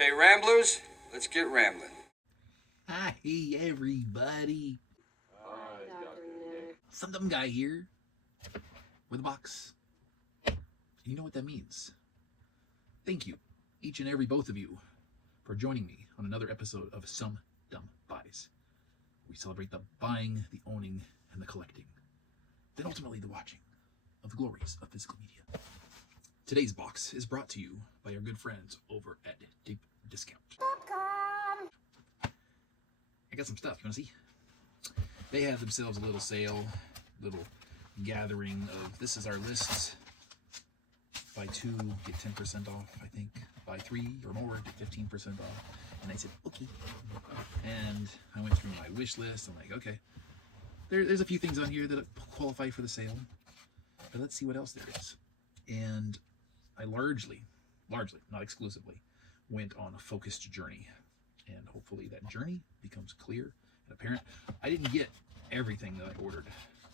Okay, Ramblers, let's get rambling. Hi, everybody. Hi, Dr. Nick. Some dumb guy here with a box. You know what that means. Thank you, each and every both of you, for joining me on another episode of Some Dumb Buys. We celebrate the buying, the owning, and the collecting, then ultimately the watching of the glories of physical media. Today's box is brought to you by our good friends over at Deep Discount. I got some stuff. You want to see? They have themselves a little sale, little gathering of, this is our list. Buy 2, get 10% off, I think. Buy 3 or more, get 15% off. And I said, okay. And I went through my wish list. I'm like, okay. There's a few things on here that qualify for the sale. But let's see what else there is. And I largely, not exclusively, went on a focused journey. And hopefully that journey becomes clear and apparent. I didn't get everything that I ordered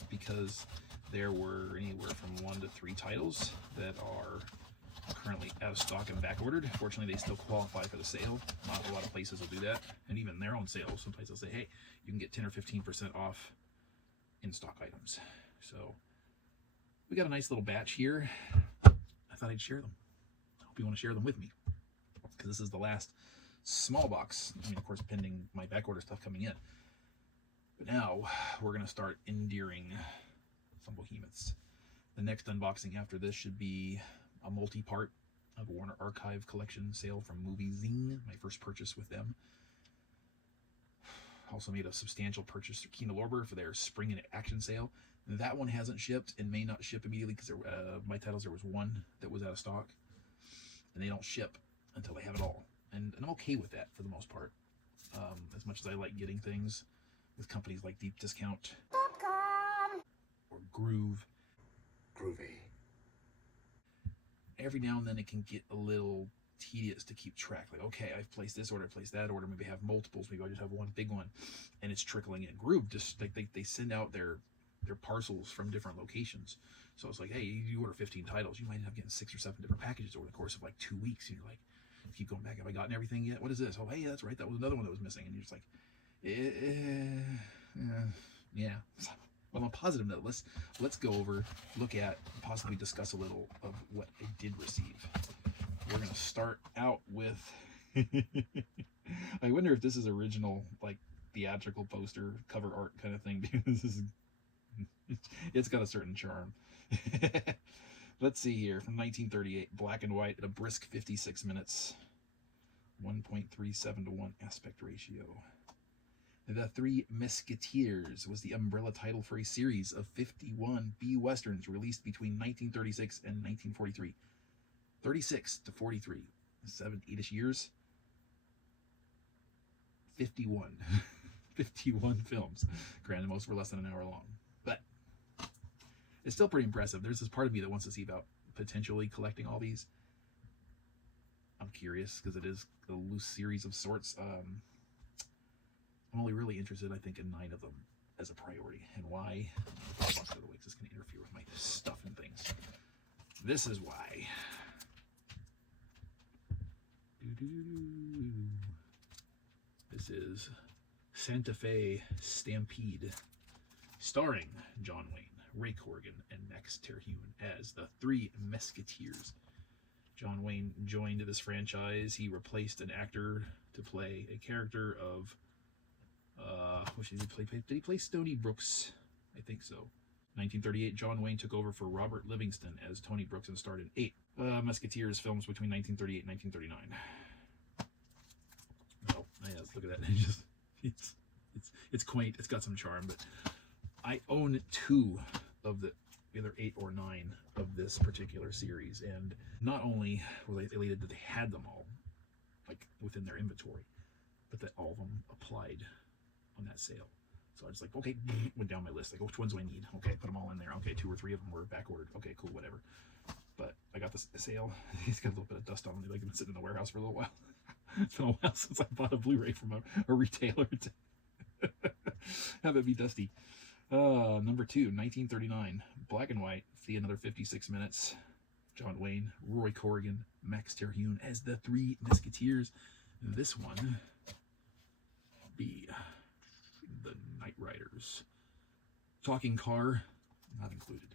because there were anywhere from 1 to 3 titles that are currently out of stock and back ordered. Fortunately, they still qualify for the sale. Not a lot of places will do that. And even their own sales, sometimes they'll say, hey, you can get 10 or 15% off in stock items. So we got a nice little batch here. I thought I'd share them. I hope you want to share them with me, because this is the last small box. I mean, of course, pending my back order stuff coming in. But now we're going to start endearing some behemoths. The next unboxing after this should be a multi-part of Warner Archive collection sale from Movie Zine, my first purchase with them. Also made a substantial purchase through Kino Lorber for their spring and action sale. That one hasn't shipped and may not ship immediately because my titles, there was one that was out of stock, and they don't ship until they have it all. And I'm okay with that for the most part. As much as I like getting things with companies like Deep Discount or Groove. Groovy. Every now and then it can get a little tedious to keep track. Like, okay, I've placed this order, placed that order, maybe I have multiples, maybe I just have one big one, and it's trickling in. Groove, just like they send out their parcels from different locations. So it's like, hey, you order 15 titles, you might end up getting 6 or 7 different packages over the course of like 2 weeks. And you're like, keep going back, have I gotten everything yet? What is this? Oh, hey, that's right, that was another one that was missing. And you're just like, yeah. Well, on a positive note, let's go over, look at, possibly discuss a little of what I did receive. We're gonna start out with I wonder if this is original, like theatrical poster cover art kind of thing, because this is it's got a certain charm. Let's see here, from 1938, black and white at a brisk 56 minutes, 1.37 to 1 aspect ratio. The Three Musketeers was the umbrella title for a series of 51 B-westerns released between 1936 and 1943. 36 to 43, 8-ish years. 51. 51 films. Granted, most were less than an hour long. But it's still pretty impressive. There's this part of me that wants to see about potentially collecting all these. I'm curious, because it is a loose series of sorts. I'm only really interested, I think, in 9 of them as a priority. And why? I'll box it away because it's going to interfere with my stuff and things. This is why. This is Santa Fe Stampede, starring John Wayne, Ray Corrigan, and Max Terhune as the Three Musketeers. John Wayne joined this franchise. He replaced an actor to play a character of what did he play? Did he play Stony Brooks? I think so. 1938, John Wayne took over for Robert Livingston as Tony Brooks and starred in 8 Musketeers films between 1938 and 1939. Oh, yes, look at that. It's quaint. It's got some charm. But I own 2 of the either 8 or 9 of this particular series, and not only were they elated that they had them all, like within their inventory, but that all of them applied on that sale. So I was like, okay, went down my list. Like, which ones do I need? Okay, put them all in there. Okay, 2 or 3 of them were back ordered. Okay, cool, whatever. But I got this sale. It's got a little bit of dust on them. They've been sitting in the warehouse for a little while. It's been a while since I bought a Blu-ray from a retailer to have it be dusty. Number 2, 1939, black and white. See, another 56 minutes. John Wayne, Roy Corrigan, Max Terhune as the Three Musketeers. This one be the Night Riders. Talking car, not included.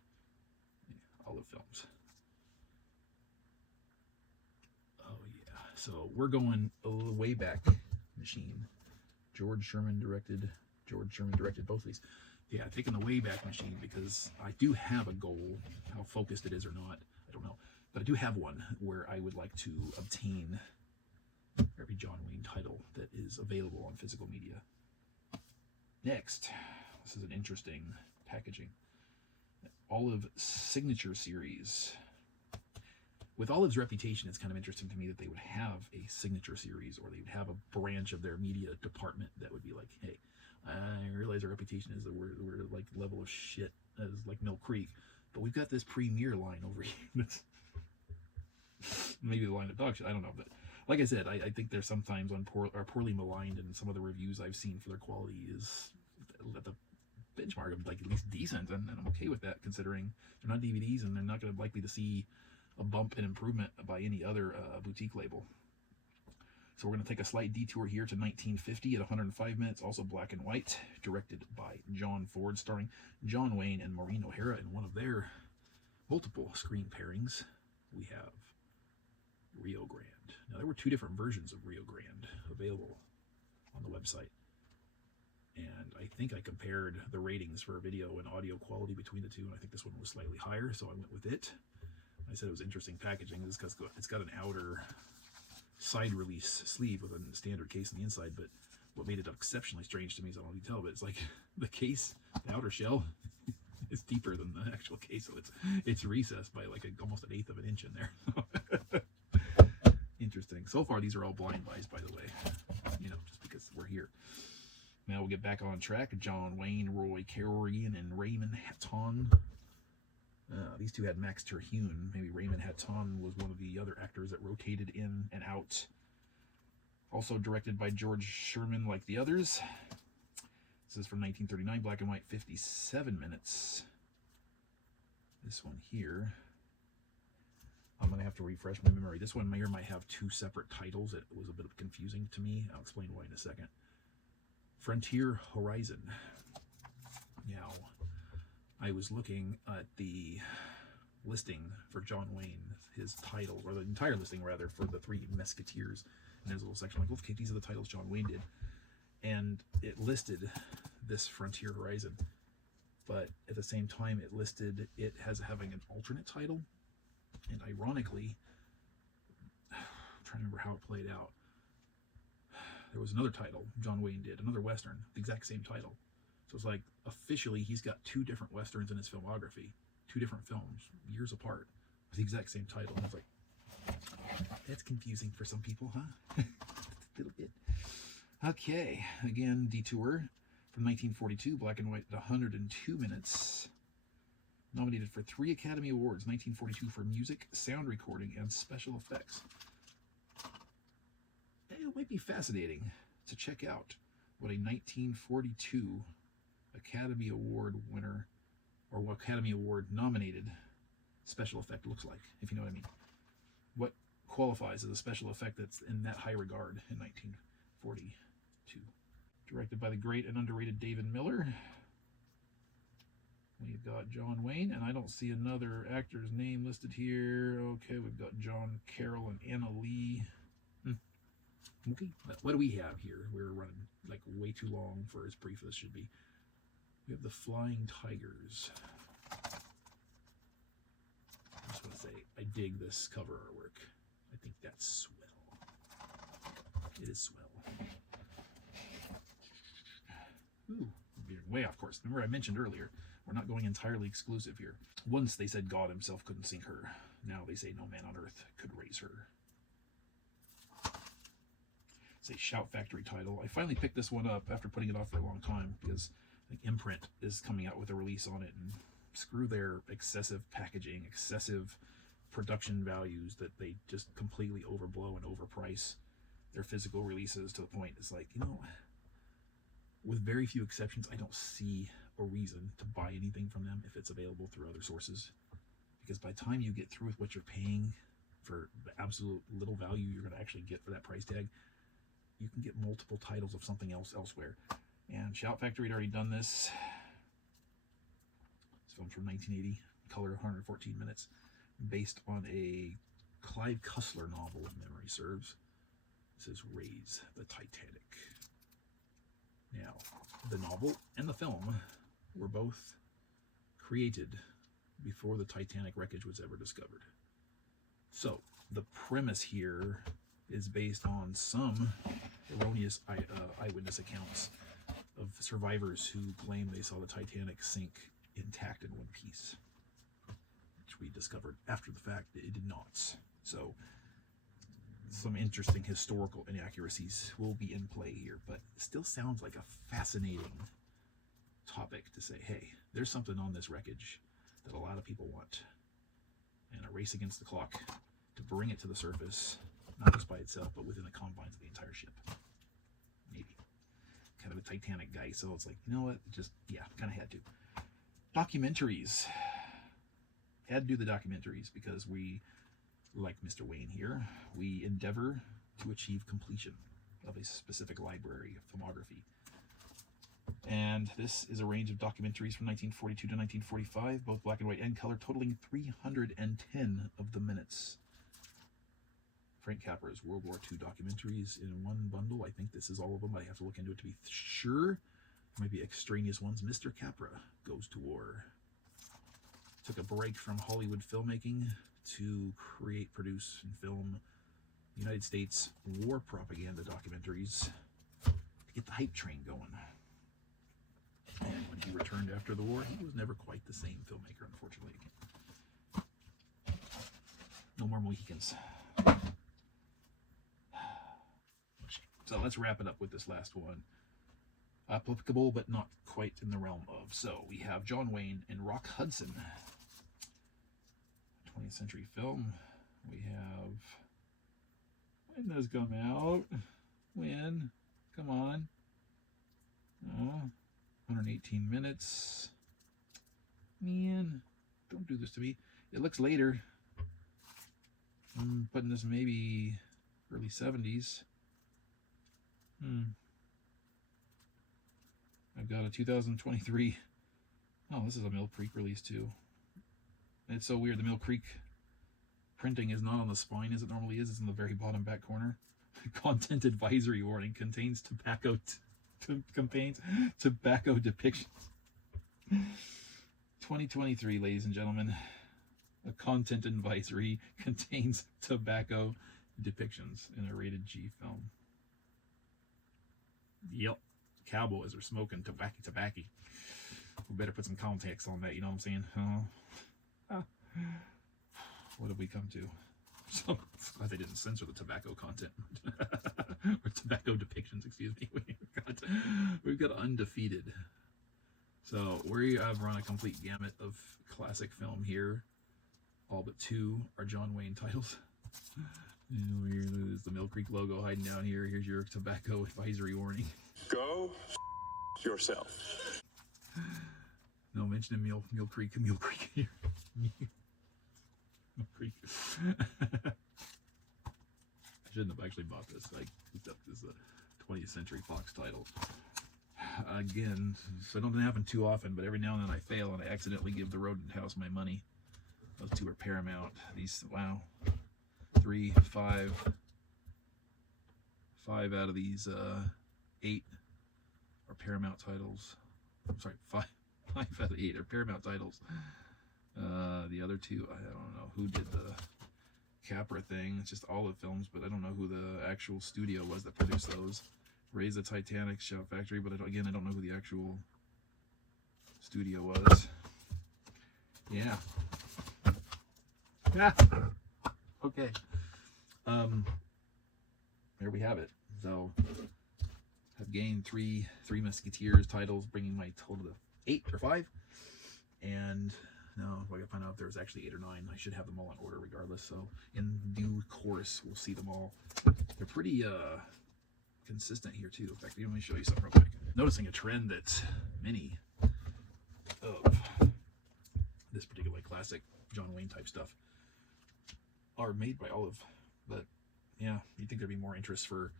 Yeah, Olive Films. Oh yeah, so we're going a little way back machine. George Sherman directed both of these. Yeah, taking the Wayback Machine because I do have a goal. How focused it is or not, I don't know. But I do have one where I would like to obtain every John Wayne title that is available on physical media. Next, this is an interesting packaging. Olive Signature Series. With Olive's reputation, it's kind of interesting to me that they would have a signature series, or they would have a branch of their media department that would be like, hey, I realize our reputation is that we're like level of shit as like Mill Creek, but we've got this premier line over here that's maybe the line of dog shit, I don't know. But like I said, I think they're sometimes are poorly maligned, and some of the reviews I've seen for their quality is at the benchmark of like at least decent, and I'm okay with that considering they're not DVDs and they're not going to likely to see a bump in improvement by any other boutique label. So we're going to take a slight detour here to 1950 at 105 minutes, also black and white, directed by John Ford, starring John Wayne and Maureen O'Hara in one of their multiple screen pairings. We have Rio Grande. Now there were two different versions of Rio Grande available on the website, and I think I compared the ratings for video and audio quality between the two, and I think this one was slightly higher, so I went with it. I said it was interesting packaging. It's got an outer side release sleeve with a standard case on the inside, but what made it exceptionally strange to me is I don't know if you tell, but it's like the case, the outer shell is deeper than the actual case, so it's recessed by like almost 1/8 of an inch in there. Interesting. So far, these are all blind buys, by the way, just because we're here. Now we'll get back on track. John Wayne, Roy Kerrigan, and Raymond Hatton. These two had Max Terhune. Maybe Raymond Hatton was one of the other actors that rotated in and out. Also directed by George Sherman, like the others. This is from 1939, black and white, 57 minutes. This one here, I'm going to have to refresh my memory. This one may or might have two separate titles. It was a bit confusing to me. I'll explain why in a second. Frontier Horizon. Now, I was looking at the listing for John Wayne, his titles, or the entire listing rather, for the Three Musketeers. And there's a little section like, okay, these are the titles John Wayne did. And it listed this Frontier Horizon, but at the same time it listed it as having an alternate title. And ironically, I'm trying to remember how it played out. There was another title John Wayne did, another Western, the exact same title. So it's like, officially, he's got two different Westerns in his filmography, two different films, years apart, with the exact same title. And I was like, that's confusing for some people, huh? A little bit. Okay, again, detour from 1942, black and white at 102 minutes. Nominated for 3 Academy Awards, 1942 for music, sound recording, and special effects. It might be fascinating to check out what a 1942 Academy Award winner, or what Academy Award nominated special effect looks like, if you know what I mean. What qualifies as a special effect that's in that high regard in 1942. Directed by the great and underrated David Miller. We've got John Wayne, and I don't see another actor's name listed here. Okay, we've got John Carroll and Anna Lee. Okay, what do we have here? We're running like way too long for as brief as this should be. We have the Flying Tigers. I just want to say, I dig this cover artwork. I think that's swell. It is swell. Ooh, we're veering way off course. Remember I mentioned earlier, we're not going entirely exclusive here. Once they said God himself couldn't sink her. Now they say no man on earth could raise her. It's a Shout Factory title. I finally picked this one up after putting it off for a long time because I think Imprint is coming out with a release on it, and screw their excessive packaging, excessive production values that they just completely overblow and overprice their physical releases to the point it's like, with very few exceptions, I don't see a reason to buy anything from them if it's available through other sources, because by the time you get through with what you're paying for the absolute little value you're going to actually get for that price tag, you can get multiple titles of something else elsewhere. And Shout Factory had already done this. This film from 1980, color 114 minutes, based on a Clive Cussler novel, if memory serves. This is Raise the Titanic. Now, the novel and the film were both created before the Titanic wreckage was ever discovered. So, the premise here is based on some erroneous eyewitness accounts of survivors who claim they saw the Titanic sink intact in one piece, which we discovered after the fact that it did not. So, some interesting historical inaccuracies will be in play here, but it still sounds like a fascinating topic to say, hey, there's something on this wreckage that a lot of people want, and a race against the clock to bring it to the surface, not just by itself, but within the confines of the entire ship. Maybe. Kind of a Titanic guy, so it's like, you know what, just, yeah, kind of had to. Documentaries. Had to do the documentaries because we, like Mr. Wayne here, we endeavor to achieve completion of a specific library of filmography. And this is a range of documentaries from 1942 to 1945, both black and white and color, totaling 310 of the minutes. Frank Capra's World War II documentaries in one bundle. I think this is all of them. I have to look into it to be sure. There might be extraneous ones. Mr. Capra Goes to War. Took a break from Hollywood filmmaking to create, produce, and film United States war propaganda documentaries to get the hype train going. And when he returned after the war, he was never quite the same filmmaker, unfortunately. No more Mohicans. So let's wrap it up with this last one. Applicable, but not quite in the realm of. So we have John Wayne and Rock Hudson. 20th century film. We have... When does come out? When? Come on. Oh, 118 minutes. Man, don't do this to me. It looks later. I'm putting this maybe early 70s. I've got a 2023. Oh, this is a Mill Creek release too. It's so weird. The Mill Creek printing is not on the spine as it normally is. It's in the very bottom back corner. Content advisory warning contains tobacco depictions. 2023, ladies and gentlemen. A content advisory contains tobacco depictions in a rated G film. Yep. Cowboys are smoking tobacco. We better put some context on that, you know what I'm saying? What have we come to? So glad they didn't censor the tobacco content. Or tobacco depictions, excuse me. We've got Undefeated. So we have run a complete gamut of classic film here. All but two are John Wayne titles. There's the Mill Creek logo hiding down here. Here's your tobacco advisory warning. Go yourself. No mention of Mill Creek here. Mill Creek. I shouldn't have actually bought this. I looked up this 20th Century Fox title. Again, so it doesn't happen too often, but every now and then I fail and I accidentally give the Rodent House my money. Those two are Paramount. These, wow. 5 out of these 8 are Paramount titles. I'm sorry, 5 out of 8 are Paramount titles. The other two, I don't know who did the Capra thing. It's just Olive Films, but I don't know who the actual studio was that produced those. Raise the Titanic, Shout Factory, but I don't know who the actual studio was. Yeah. Okay. There we have it. So I've gained three Musketeers titles, bringing my total to 8 or 5. And no, I gotta find out if there's actually 8 or 9. I should have them all in order regardless. So in due course, we'll see them all. They're pretty consistent here too. In fact, let me show you something real quick. Noticing a trend that many of this particular classic John Wayne type stuff are made by Olive, but yeah, you'd think there'd be more interest for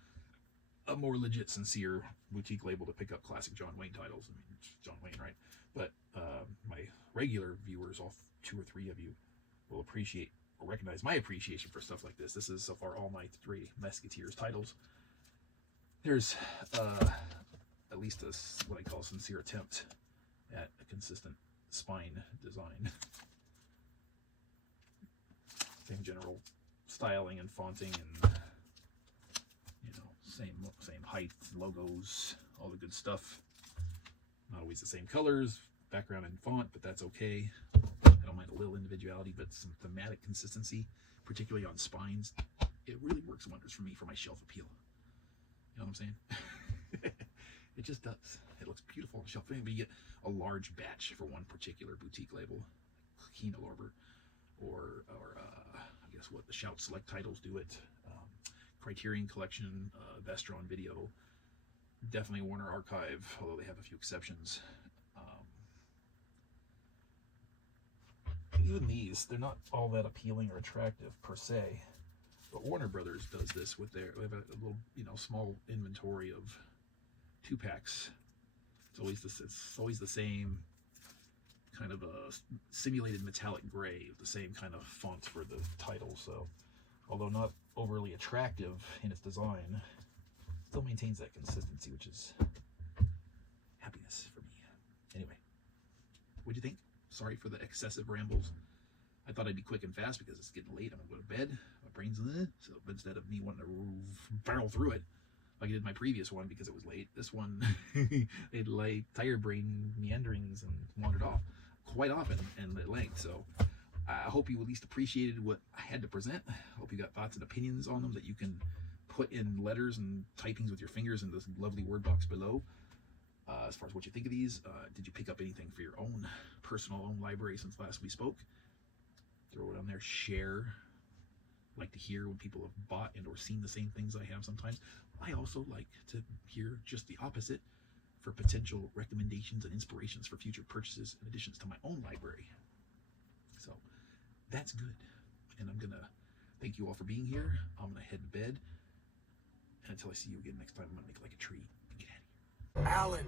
a more legit, sincere boutique label to pick up classic John Wayne titles. I mean, it's John Wayne, right? But my regular viewers, all 2 or 3 of you, will appreciate or recognize my appreciation for stuff like this. This is so far all my 3 Musketeers titles. There's at least what I call a sincere attempt at a consistent spine design. Same general styling and fonting, and same height, logos, all the good stuff. Not always the same colors, background and font, but that's okay. I don't mind a little individuality, but some thematic consistency, particularly on spines, it really works wonders for me for my shelf appeal. You know what I'm saying? It just does. It looks beautiful on the shelf. Maybe you get a large batch for one particular boutique label, Kino Lorber, or I guess what the Shout Select titles do it. Criterion Collection, Vestron Video, definitely Warner Archive, although they have a few exceptions. Even these, they're not all that appealing or attractive per se, but Warner Brothers does this with they have a little, small inventory of 2-packs. It's always the same kind of a simulated metallic gray, the same kind of font for the title. So, although not overly attractive in its design, still maintains that consistency, which is happiness for me. Anyway, what'd you think? Sorry for the excessive rambles. I thought I'd be quick and fast because it's getting late. I'm gonna go to bed. My brain's so instead of me wanting to barrel through it like I did my previous one because it was late, this one it like tire brain meanderings and wandered off quite often and at length. So I hope you at least appreciated what I had to present. I hope you got thoughts and opinions on them that you can put in letters and typings with your fingers in this lovely word box below. As far as what you think of these, did you pick up anything for your own personal library since last we spoke? Throw it on there, share. Like to hear when people have bought and or seen the same things I have sometimes. I also like to hear just the opposite for potential recommendations and inspirations for future purchases and additions to my own library. So that's good. And I'm gonna thank you all for being here. I'm gonna head to bed. And until I see you again next time, I'm gonna make like a tree and get out of here. Alan,